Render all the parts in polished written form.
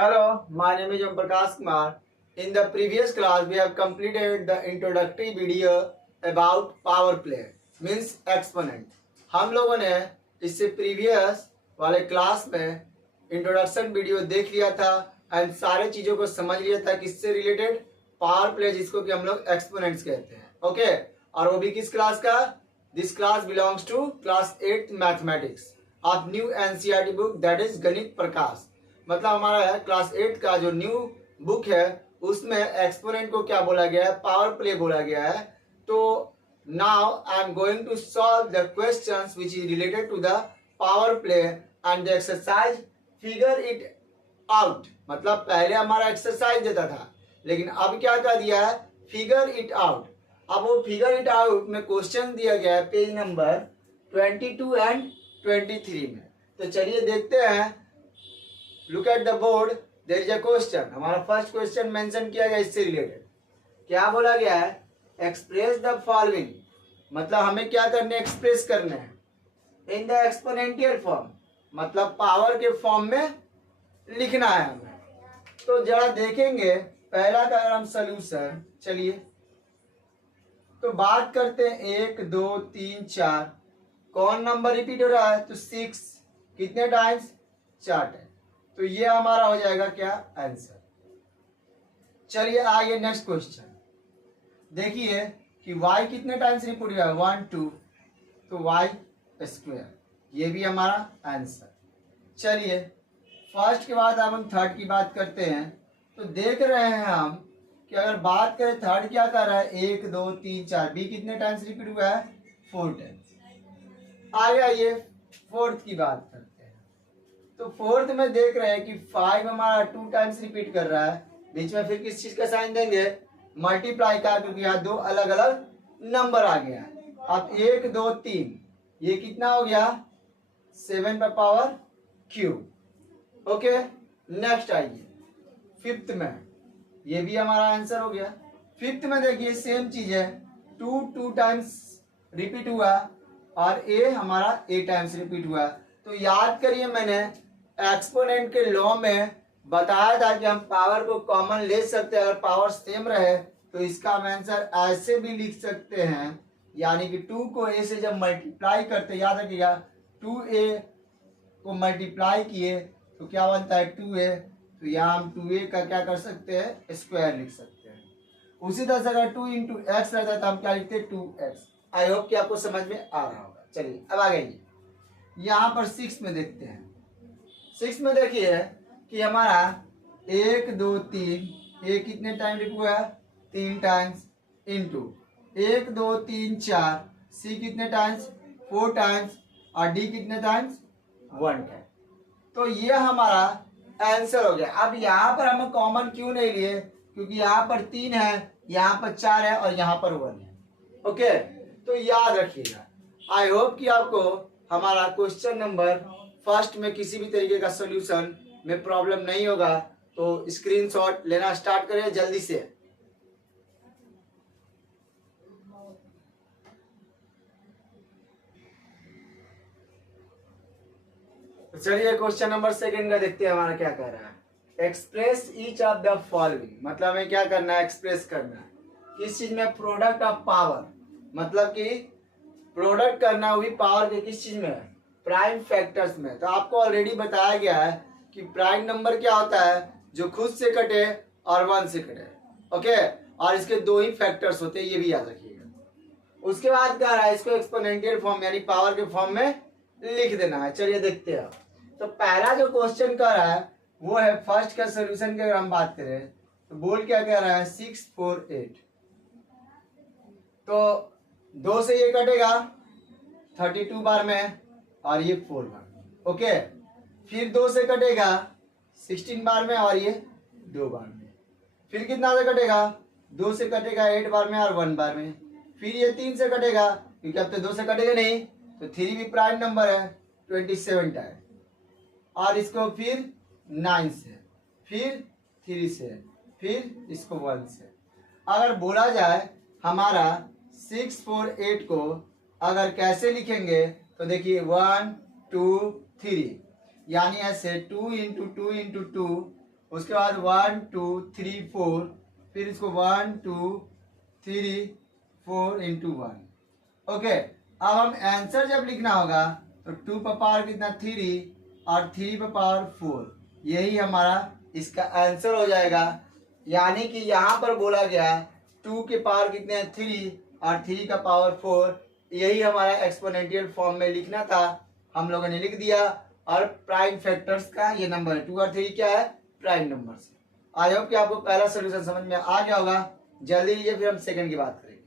Hello, my name is Om Prakash Kumar. In the previous class, we have completed the introductory video about power play, means exponent. हम लोगों ने इससे previous वाले class में introduction video देख लिया था एंड सारे चीज़ों को समझ लिया था किससे रिलेटेड, पावर प्ले, जिसको कि हम लोग एक्सपोनेंट्स कहते हैं. ओके, और वो भी किस क्लास का? This class belongs to class 8 mathematics of new NCERT book, that is Ganit Prakash. मतलब हमारा है क्लास 8 का जो न्यू बुक है उसमें एक्सपोनेंट को क्या बोला गया है? पावर प्ले बोला गया है. तो now I am going to solve the questions which is related to the power play and the exercise figure it out. मतलब पहले हमारा एक्सरसाइज देता था, लेकिन अब क्या कर दिया है? Figure it out. अब वो फिगर इट आउट में क्वेश्चन दिया गया है पेज नंबर 22 एंड 23 में. तो चलिए देखते हैं. Look at the board, there is a question. हमारा फर्स्ट क्वेश्चन मेंशन किया गया इससे रिलेटेड. क्या बोला गया है? Express the following. मतलब हमें क्या करने? एक्सप्रेस करना है इन द एक्सपोनेंशियल फॉर्म, मतलब पावर के फॉर्म में लिखना है हमें. तो जरा देखेंगे पहला का हम सोल्यूशन. चलिए तो बात करते हैं 1 2 3 4. कौन नंबर रिपीट हो रहा है? तो 6. कितने टाइम्स? 4 टाइम्स. तो ये हमारा हो जाएगा क्या? आंसर. चलिए आगे नेक्स्ट क्वेश्चन. देखिए कि y कितने टाइम्स रिपीट हुआ है? 1 2. तो y स्क्वायर, ये भी हमारा आंसर. चलिए फर्स्ट के बाद अब हम थर्ड की बात करते हैं. तो देख रहे हैं हम कि अगर बात करें थर्ड क्या कर रहा है? 1 2 3 4. बी कितने टाइम्स रिपीट हुआ है? 4 टाइम्स. आगे आइए फोर्थ की बात करते हैं. तो फोर्थ में देख रहे हैं कि 5 हमारा 2 टाइम्स रिपीट कर रहा है. बीच में फिर किस चीज का साइन देंगे? मल्टीप्लाई का, क्योंकि यहाँ दो अलग अलग नंबर आ गया. अब 1 2 3, ये कितना हो गया? 7 का पावर क्यूब. ओके, नेक्स्ट आइए फिफ्थ में. ये भी हमारा आंसर हो गया. फिफ्थ में देखिए सेम चीज है. 2 टाइम्स रिपीट हुआ और ए हमारा 8 टाइम्स रिपीट हुआ. तो याद करिए, मैंने एक्सपोनेंट के लॉ में बताया था कि हम पावर को कॉमन ले सकते हैं. अगर पावर सेम रहे तो इसका हम आंसर ऐसे भी लिख सकते हैं, यानी कि 2 को ए से जब मल्टीप्लाई करते, याद रखिएगा 2a को मल्टीप्लाई किए तो क्या बनता है? 2a. तो यहाँ हम 2a का क्या कर सकते हैं? स्क्वायर लिख सकते हैं. उसी तरह से अगर 2 इंटू एक्स रहता है तो हम क्या लिखते हैं? 2x. आई होप कि आपको समझ में आ रहा होगा. चलिए अब आ गई यहाँ पर 6 में देखते हैं. 6 में देखिए कि हमारा 1 2 3, ये कितने टाइम रिपीट हुआ है? 3 टाइम्स. इंटू 1 2 3 4, सी कितने टाइम्स? 4 टाइम्स. और डी कितने टाइम्स? 1 टाइम. तो ये हमारा आंसर हो गया. अब यहाँ पर हम कॉमन क्यों नहीं लिए? क्योंकि यहाँ पर 3 है, यहाँ पर 4 है और यहाँ पर 1 है. ओके, तो याद रखिएगा. आई होप कि आपको हमारा क्वेश्चन नंबर फर्स्ट में किसी भी तरीके का सॉल्यूशन में प्रॉब्लम नहीं होगा. तो स्क्रीनशॉट लेना स्टार्ट करिए जल्दी से. चलिए क्वेश्चन नंबर सेकंड का देखते हैं हमारा क्या कह रहा है. Express each of the following. मतलब हमें क्या करना है? एक्सप्रेस करना है किस चीज में? Product of power. मतलब कि प्रोडक्ट करना हुई पावर के किस चीज में? प्राइम फैक्टर्स में. तो आपको ऑलरेडी बताया गया है कि प्राइम नंबर क्या होता है? जो खुद से कटे और 1 से कटे. ओके, और इसके 2 ही फैक्टर्स होते हैं, ये भी याद रखिएगा. उसके बाद क्या रहा है? इसको एक्सपोनेंशियल फॉर्म यानी पावर के फॉर्म में लिख देना है. चलिए देखते हैं. तो पहला जो क्वेश्चन कर रहा है वो है फर्स्ट का सोल्यूशन की. अगर हम बात करें तो बोल क्या कह रहा है? 6 4 8. तो 2 से ये कटेगा 32 बार में और ये 4 बार में. ओके, फिर 2 से कटेगा 16 बार में और ये 2 बार में. फिर कितना से कटेगा? 2 से कटेगा 8 बार में और 1 बार में. फिर ये 3 से कटेगा, क्योंकि अब तो 2 से कटेगा नहीं. तो 3 भी प्राइम नंबर है, 27 टाइम. और इसको फिर 9 से, फिर 3 से, फिर इसको 1 से. अगर बोला जाए हमारा 6 4 8 को अगर कैसे लिखेंगे तो देखिए 1 2 3, यानी ऐसे 2 इंटू 2 इंटू 2 उसके बाद 1 2 3 4, फिर इसको 1 2 3 4 इंटू 1। ओके, अब हम आंसर जब लिखना होगा तो 2 पर पावर कितना 3 और 3 पर पावर 4, यही हमारा इसका आंसर हो जाएगा। यानी कि यहाँ पर बोला गया 2 के पावर कितने हैं 3 और 3 का पावर 4, यही हमारा एक्सपोनेंशियल फॉर्म में लिखना था, हम लोगों ने लिख दिया। और प्राइम फैक्टर्स का ये नंबर है 2 और 3 क्या है प्राइम नंबर्स। आई होप कि आपको पहला सोल्यूशन समझ में आ गया होगा। जल्दी लीजिए फिर हम सेकंड की बात करेंगे।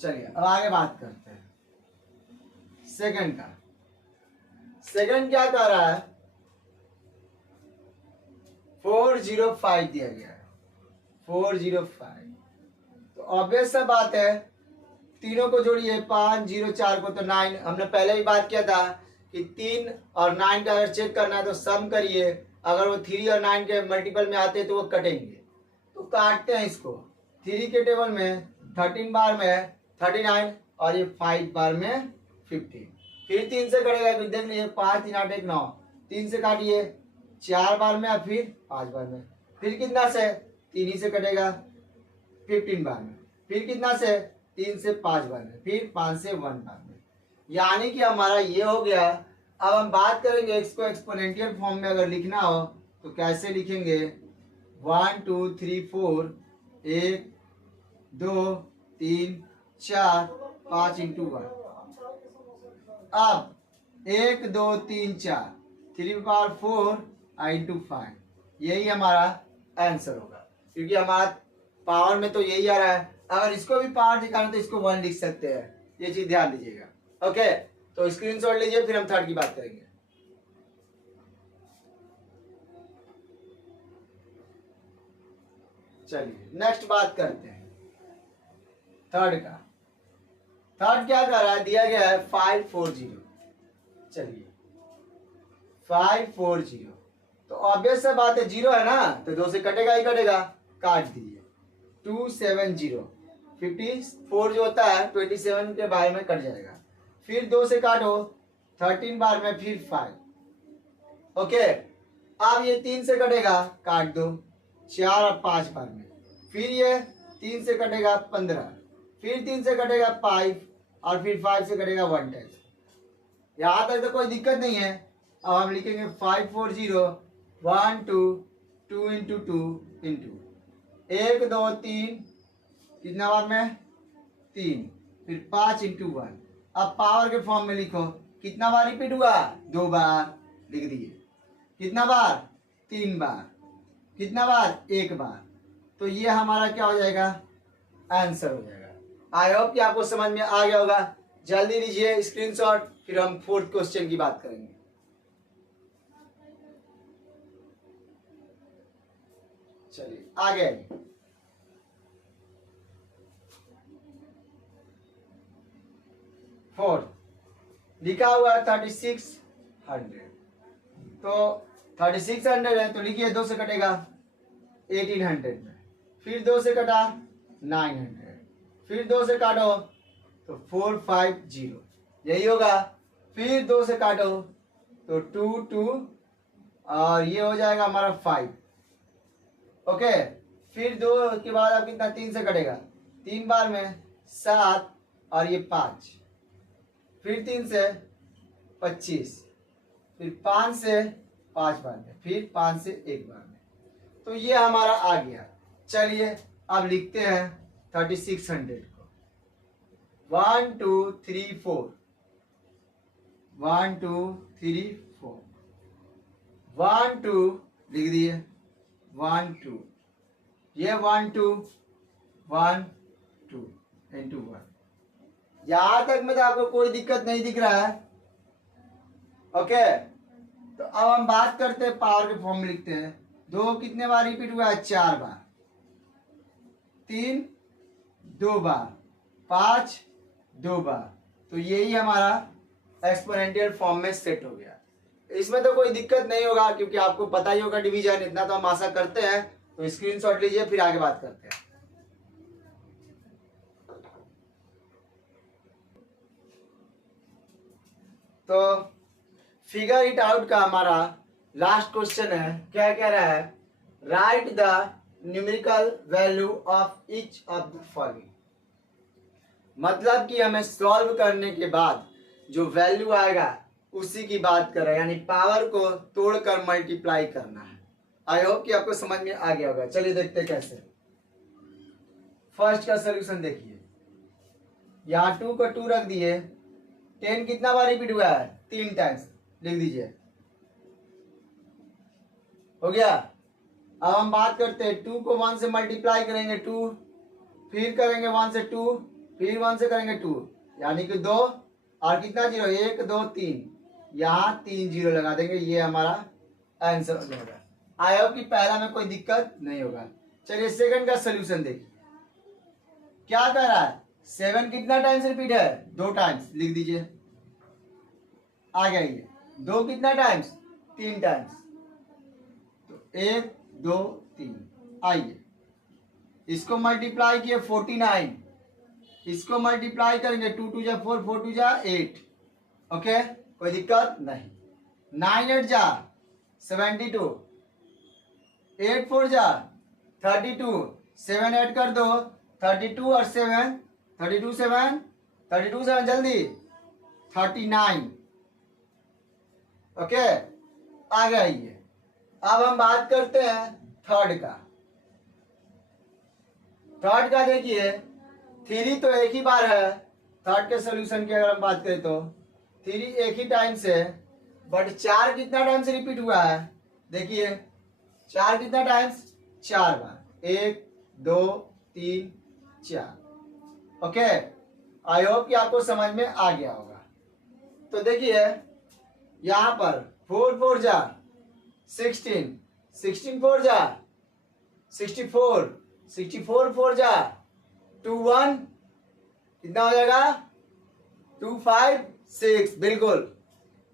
चलिए अब आगे बात करते हैं सेकंड का। सेकंड क्या कह रहा है 405 दिया गया है 405। तो ऑब्वियस सा बात है, तीनों को जोड़िए 5 0 4 को तो 9। हमने पहले भी बात किया था कि 3 और 9 का अगर चेक करना है तो सम करिए, अगर वो 3 और 9 के मल्टीपल में आते हैं तो वो कटेंगे। तो काटते हैं इसको, 3 के टेबल में 13 बार में 39 और ये 5 बार में 15। फिर 3 से कटेगा, देख लीजिए 5 3 8 1 9, 3 से काटिए 4 बार में और फिर 5 बार में, फिर कितना से 3 ही से कटेगा 15 बार में, फिर कितना से 3 से 5 बार में, फिर 5 से 1 बार में। यानी कि हमारा ये हो गया। अब हम बात करेंगे इसको एक्सपोनेंशियल फॉर्म में अगर लिखना हो तो कैसे लिखेंगे 1 2 3 4 1 2 3 4 5 इंटू 1। अब 1 2 3 4 3 पावर 4 इंटू 5, यही हमारा आंसर होगा, क्योंकि हमारा पावर में तो यही आ रहा है। अगर इसको भी पावर दिखाना तो इसको 1 लिख सकते हैं, ये चीज ध्यान दीजिएगा। ओके, तो स्क्रीनशॉट लीजिए फिर हम थर्ड की बात करेंगे। चलिए नेक्स्ट बात करते हैं थर्ड का। थर्ड क्या कर रहा है, दिया गया है 540। चलिए 540, तो ऑब्वियस सा बात है 0 है ना, तो 2 से कटेगा ही कटेगा, काट दीजिए 270। 54 जो होता है 27 के बारे में कट जाएगा, फिर 2 से काटो 13 बार में, फिर 5। ओके, अब ये 3 से कटेगा, काट दो 4 और 5 बार में, फिर ये 3 से कटेगा 15, फिर 3 से कटेगा 5 और फिर 5 से कटेगा 1 टाइम। यहाँ तक तो कोई दिक्कत नहीं है। अब हम लिखेंगे 540 1 2 2 इंटू 2 इंटू 1 2 3, कितना बार में 3, फिर 5 इंटू 1। अब पावर के फॉर्म में लिखो, कितना बार रिपीट हुआ 2 बार, लिख दिए। कितना बार 3 बार, कितना बार 1 बार। तो ये हमारा क्या हो जाएगा आंसर हो जाएगा। आई होप कि आपको समझ में आ गया होगा। जल्दी लीजिए स्क्रीनशॉट, फिर हम फोर्थ क्वेश्चन की बात करेंगे। चलिए आगे आइए। फोर्थ लिखा हुआ है 3600। तो 3600 है तो लिखिए 2 से कटेगा 1800 में, फिर 2 से कटा 900, फिर 2 से काटो तो 450, यही होगा। फिर 2 से काटो तो 2 2 और ये हो जाएगा हमारा 5। ओके, फिर 2 के बाद अब कितना 3 से कटेगा, 3 बार में 7 और ये 5, फिर 3 से 25, फिर 5 से 5 बार में, फिर 5 से 1 बार में। तो ये हमारा आ गया। चलिए अब लिखते हैं 3600 को। 1 2 3 4, 1 2 3 4, 1 2 लिख दिए 1 2, ये 1 2 1 2 इंटू 1। यहां तक में तो आपको कोई दिक्कत नहीं दिख रहा है। ओके, तो अब हम बात करते हैं पावर के फॉर्म में लिखते हैं। 2 कितने बार रिपीट हुआ है 4 बार, 3 2 बार, 5 2 बार। तो यही हमारा एक्सपोनेंशियल फॉर्म में सेट हो गया। इसमें तो कोई दिक्कत नहीं होगा क्योंकि आपको पता ही होगा डिवीजन, इतना तो हम आशा करते हैं। तो स्क्रीनशॉट लीजिए फिर आगे बात करते हैं। तो फिगर इट आउट का हमारा लास्ट क्वेश्चन है, क्या कह रहा है, right the numerical value of each of the following. मतलब कि हमें सॉल्व करने के बाद जो वैल्यू आएगा उसी की बात कर रहा है, यानी पावर को तोड़कर मल्टीप्लाई करना है। आई होप कि आपको समझ में आ गया होगा। चलिए देखते हैं कैसे। फर्स्ट का सोल्यूशन देखिए, यहाँ 2 को 2 रख दिए, 10 कितना बार रिपीट हुआ है, 3 टाइम्स, लिख दीजिए, हो गया। अब हम बात करते हैं 2 को 1 से मल्टीप्लाई करेंगे 2, फिर करेंगे 1 से 2, फिर 1 से करेंगे 2, यानी कि 2 और कितना जीरो, 1 2 3, यहाँ 3 जीरो लगा देंगे, ये हमारा आंसर होगा। आई होप कि पहला में कोई दिक्कत नहीं होगा। चलिए सेकंड का सोल्यूशन देखिए, क्या कह रहा है, 7 कितना टाइम्स रिपीट है, 2 टाइम्स, लिख दीजिए, आ गया ये। 2 कितना टाइम्स, 3 टाइम्स, तो 1 2 3। आइए इसको मल्टीप्लाई किए 49, इसको मल्टीप्लाई करेंगे 2 2 जा 4, 4 2 जा 8, ओके, कोई दिक्कत नहीं। 9 8 जा 72, 8 4 जा 32, 7 ऐड कर दो, 32 और 7, 32 7, 32 7 जल्दी 39, ओके, आ गया ये। अब हम बात करते हैं थर्ड का। थर्ड का देखिए, 3 तो एक ही बार है, थर्ड के सोल्यूशन की अगर हम बात करें तो 3 एक ही टाइम से, बट 4 कितना टाइम से रिपीट हुआ है, देखिए 4 कितना times, 4 bar, 1 2 3 4, okay. I hope कि आपको समझ में आ गया होगा। तो देखिए यहाँ पर 4 4 जा 16, 16 4 जा 64, 64 4 जा 2 1, कितना हो जाएगा, 2 5 6, बिल्कुल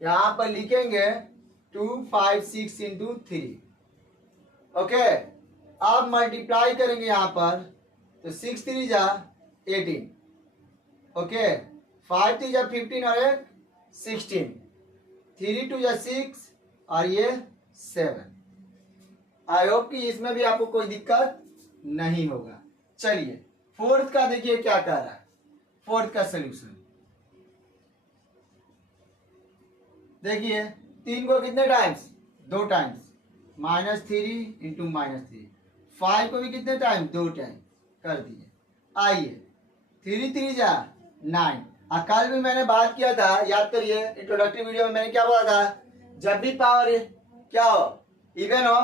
यहाँ पर लिखेंगे 2 5 6 इंटू 3, ओके। अब मल्टीप्लाई करेंगे यहाँ पर, तो 6 3 जा 18, ओके, 5 3 जा 15 और 1 16, 3 2 जा 6 और ये 7। आई होप कि इसमें भी आपको कोई दिक्कत नहीं होगा। चलिए फोर्थ का देखिए क्या कह रहा है, फोर्थ का सोल्यूशन देखिए, 3 को कितने टाइम्स, 2 टाइम्स, -3 इंटू -3, 5 को भी कितने टाइम, 2 टाइम कर दिए। आइए 3 3 जा 9। कल भी मैंने बात किया था, याद करिए, इंट्रोडक्टरी वीडियो में मैंने क्या बोला था, जब भी पावर क्या हो, इवन हो,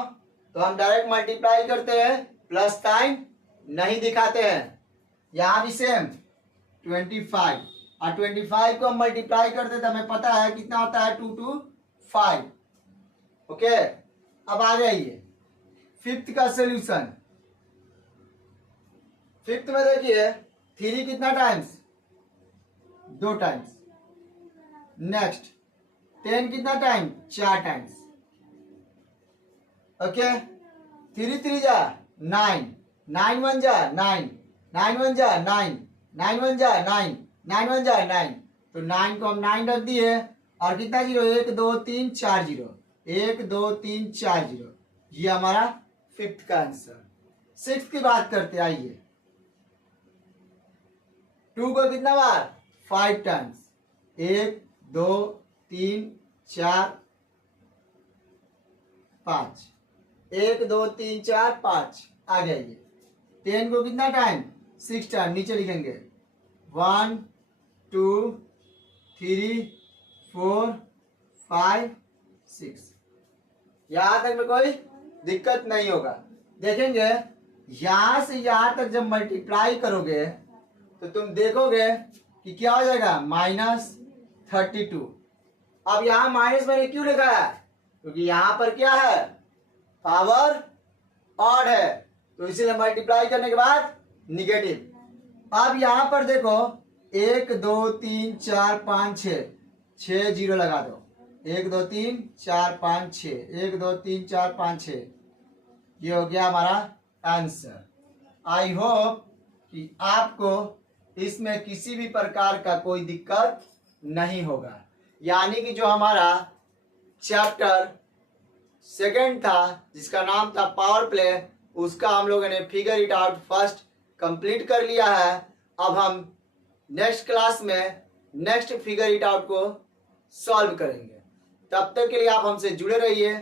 तो हम डायरेक्ट मल्टीप्लाई करते हैं, प्लस साइन नहीं दिखाते हैं। यहाँ भी सेम 25, और 25 को हम मल्टीप्लाई करते थे, हमें पता है कितना होता है, 2 2 5, ओके। अब आ जाइए फिफ्थ का सोल्यूशन। फिफ्थ में देखिए 3 कितना टाइम्स, 2 टाइम्स, नेक्स्ट 10 कितना टाइम, 4 टाइम्स, ओके। 3 3 जा 9, 9 1 जा 9, 9 1 जा 9, 9 1 जा 9, 9 1 जा 9, तो 9 को हम 9 रख दिए, और कितना जीरो, 1 2 3 4 जीरो, 1 2 3 4 जीरो, ये हमारा फिफ्थ का आंसर। सिक्स्थ की बात करते हैं, आइए 2 को कितना बार, 5 टाइम्स, 1 2 3 4 5, 1 2 3 4 5, आ गया ये। 10 को कितना टाइम, 6 टाइम, नीचे लिखेंगे 1 2 3 4 5 6, यहां तक में कोई दिक्कत नहीं होगा। देखेंगे यहां से यहां तक जब मल्टीप्लाई करोगे तो तुम देखोगे कि क्या हो जाएगा, -32। अब यहां माइनस मैंने क्यों लिखा है, क्योंकि यहां पर क्या है, पावर ऑड है, तो इसीलिए मल्टीप्लाई करने के बाद निगेटिव। अब यहां पर देखो 1 2 3 4 5 6, 6 जीरो लगा दो, 1 2 3 4 5 6, 1 2 3 4 5 6, ये हो गया हमारा आंसर। आई होप कि आपको इसमें किसी भी प्रकार का कोई दिक्कत नहीं होगा। यानी कि जो हमारा चैप्टर सेकंड था जिसका नाम था पावर प्ले, उसका हम लोगों ने figure it out first complete कर लिया है। अब हम नेक्स्ट क्लास में नेक्स्ट फिगर इट आउट को सॉल्व करेंगे। तब तक के लिए आप हमसे जुड़े रहिए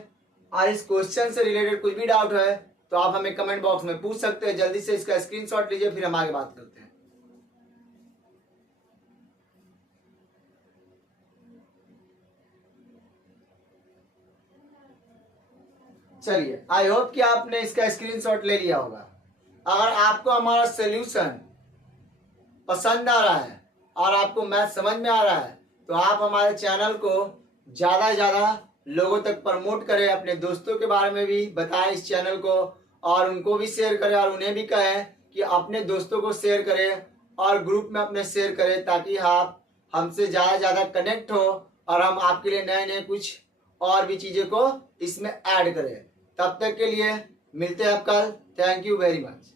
और इस क्वेश्चन से रिलेटेड कुछ भी डाउट है तो आप हमें कमेंट बॉक्स में पूछ सकते हैं। जल्दी से इसका स्क्रीनशॉट लीजिए, फिर हम आगे बात करते हैं। चलिए, आई होप कि आपने इसका स्क्रीनशॉट ले लिया होगा। अगर आपको हमारा सोल्यूशन पसंद आ रहा है और आपको मैथ समझ में आ रहा है तो आप हमारे चैनल को ज़्यादा से ज़्यादा लोगों तक प्रमोट करें, अपने दोस्तों के बारे में भी बताएं इस चैनल को, और उनको भी शेयर करें और उन्हें भी कहें कि अपने दोस्तों को शेयर करें और ग्रुप में अपने शेयर करें, ताकि आप हमसे ज़्यादा से ज़्यादा कनेक्ट हो और हम आपके लिए नए नए कुछ और भी चीज़ों को इसमें ऐड करें। तब तक के लिए मिलते हैं कल। Thank you very much.